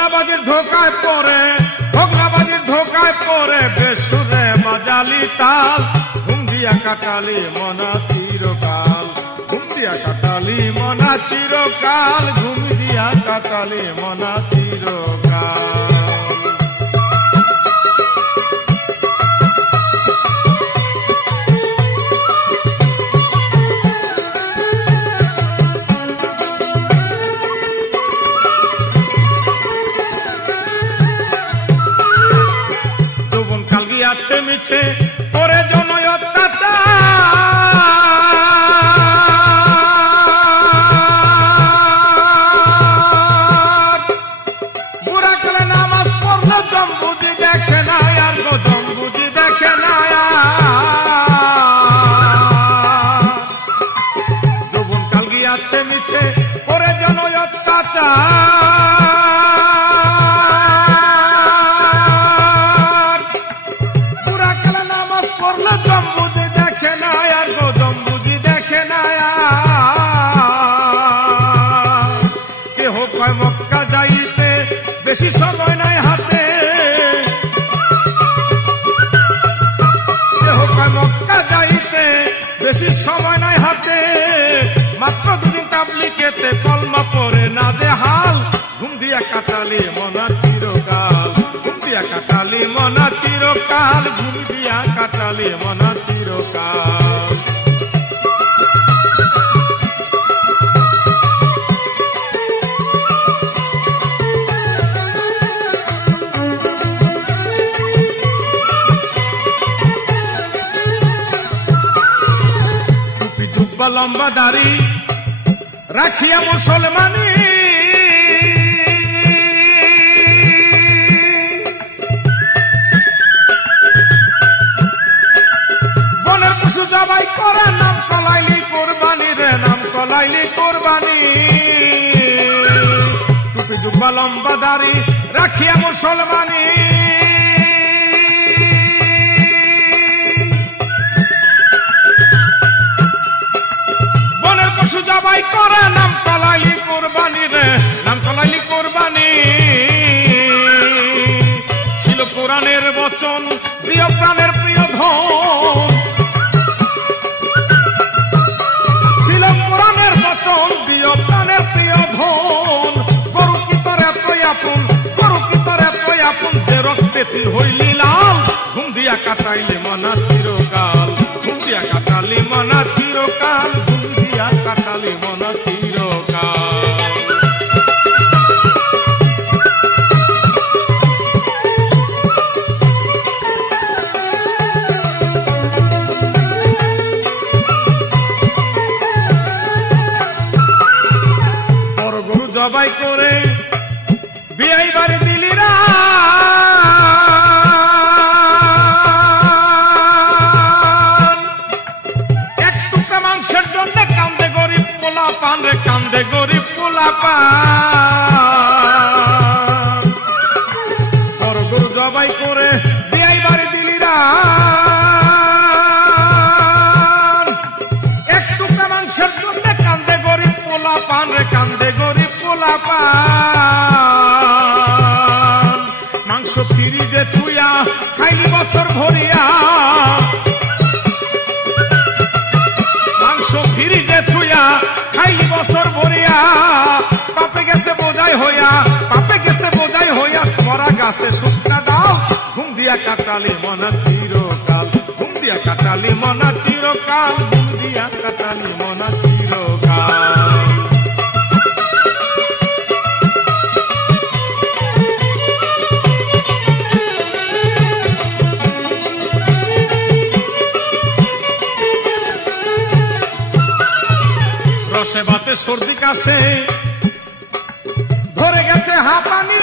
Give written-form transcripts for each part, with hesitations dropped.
হোগলাবাজির ধোকায় পড়ে, হোগলাবাজির ধোকায় পড়ে বেসুরে বাজালি তাল। ঘুম দিয়া কাটালি মনা চিরকাল, ঘুম দিয়া কাটালি মনা চিরকাল, ঘুম দিয়া কাটালি মনা চিরকাল। আছে মিছে করে জনয় অত্যাচার, বুড়া কালে নামাজ পড়লে জম্বুজি দেখে না আর গো, জম্বুজি দেখে না। যৌবন কাল গিয়াছে মিছে করে জনয় অত্যাচার, জম্বুজি দেখে না আর গো, জম্বুজি দেখে না। কেহ কয় মক্কা যাইতে বেশি সময় নাই হাতে, কেহ কয় মক্কা যাইতে বেশি সময় নাই হাতে, মাত্র দুদিন তাবলিগেতে কলমা পড়ে না যে হাল। ঘুম দিয়া কাটালি মনা চিরকাল, ঘুম দিয়া কাটালি মনা চিরকাল, ঘুম দিয়া কাটালি মনা চিরকাল। টুপি জুব্বা লম্বা দাড়ি রাখিয়া মুসলমানি, জবাই করে নাম কলাইলি কোরবানি রে, নাম কলাইলি কোরবানি। টুপি জুব্বা লম্বা দাড়ি রাখিয়া মুসলমানি, বনের পশু জবাই করে নাম কলাইলি কোরবানি রে, নাম কলাইলি কোরবানি। ছিল কোরআনের বচন প্রিয় প্রাণের প্রিয় ধন, কোরআনের বচন প্রিয় প্রাণের প্রিয় ধন। গরু কি তোর এতই আপন, গরু কি তোর এতই আপন, যে রক্তে তুই হইলি লাল। ঘুম দিয়া কাটাইলি মনা চিরকাল, ঘুম দিয়া কাটালি মনা চিরকাল, ঘুম দিয়া কাটালি মনা চিরকাল। জবাই করে বিয়াই বাড়ি দিলিরা, এক টুকরা মাংসের জন্য কান্দে গরিব পোলা পান রে, কান্দে গরিব পোলা পান। বড় গরু জবাই করে বিয়াই বাড়ি দিলিরা, এক টুকরা মাংসের জন্য কান্দে গরিব পোলা পান রে, কান্দে গরিব পোলা পান। মাংস ফ্রিজে থুইয়া খাইলি বছর ভরিয়া, মাংস ফ্রিজে থুইয়া খাইলি বছর ভরিয়া। পাপে গেছে বোঝাই হইয়া, পাপে গেছে বোঝাই হইয়া, মরা গাছে শুকনা ডাল। ঘুম দিয়া কাটালি মনা চিরকাল, ঘুম দিয়া কাটালি মনা চিরকাল, ঘুম দিয়া কাটালি মনা চিরকাল। রসে বাতে সর্দি কাশে ধরে গেছে হাঁপানি,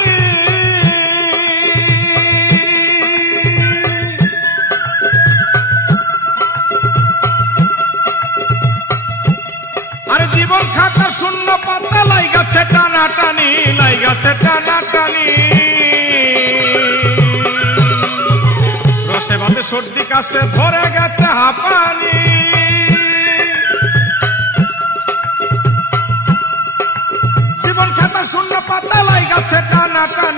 আর জীবন খাতা শূন্য পাতা লাইগাছে টানাটানি, লাইগাছে টানাটানি। রসে বাতে সর্দি কাশে ধরে গেছে হাঁপানি, শূন্য পাতা লাইগাছে টানাটানি।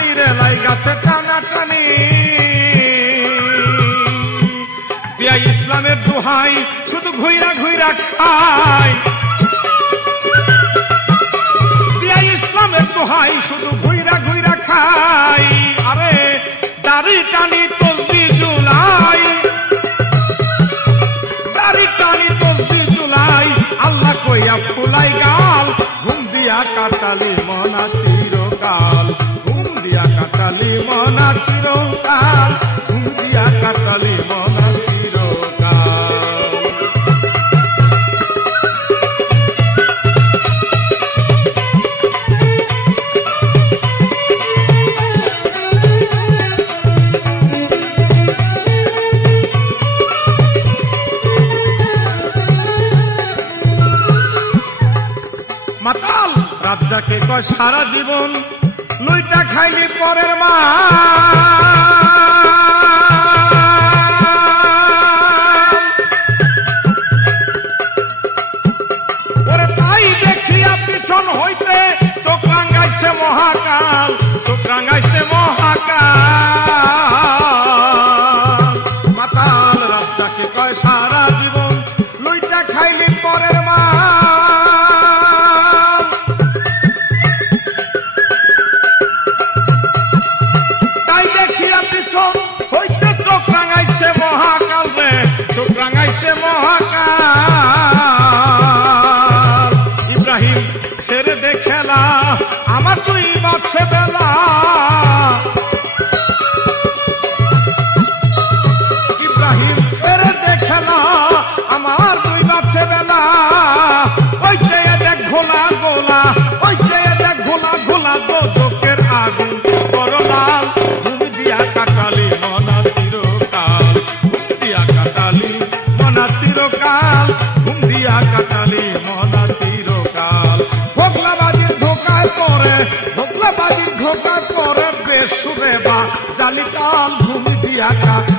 ঘুইরা ঘুইরা খায় দিয়া ইসলামের দোহাই শুধু ঘুইরা ঘুইরা খাই আরে দাড়ি টানি তসবিহ ঝুলাই দাড়ি টানি তসবিহ ঝুলাই আল্লাহ কইয়া ফুলাই গাল ঘুম দিয়া কাটালি মনা চিরকাল ঘুম দিয়া কাটালি মনা চিরকাল ঘুম দিয়া কাটালি মনা চিরকাল মাতাল রাজ্জাকে কয় সারা জীবন লইটা খাইলি পরের মা ওরে তাই দেখিয়া পিছন হইতে চোখ রাঙ্গাইছে মহাকাল চোখ রাঙ্গাইছে মহাকাল মাতাল রাজ্জাকে কয় সারা জীবন লইটা খাইলি পরের মা হইতে চোখ রাঙাইছে মহাকাল রে চোখ রাঙাইছে মহাকাল ইব্রাহিম ছেড়ে দেখেলা আমার তুই বাচ্ছে বেলা ইব্রাহিম ছেড়ে দেখেলা আমার তুই বাচ্ছে বেলা ওই চেয়ে দেখ ঘোলা গোলা ওই চেয়ে দেখ ঘোলা ঘোলা দো চোখের আগুন বড় লাল ঘুম দিয়া কাটালি মনা চিরকাল ঘুম দিয়া কাটালি মনা চিরকাল ঘুম দিয়া কাটালি মনা চিরকাল ভোগলাবাজির ধোকায় পরে ভোগলাবাজির ধোকায় পরে বেসুরে বা জালিকাল ঘুম দিয়া কাটালি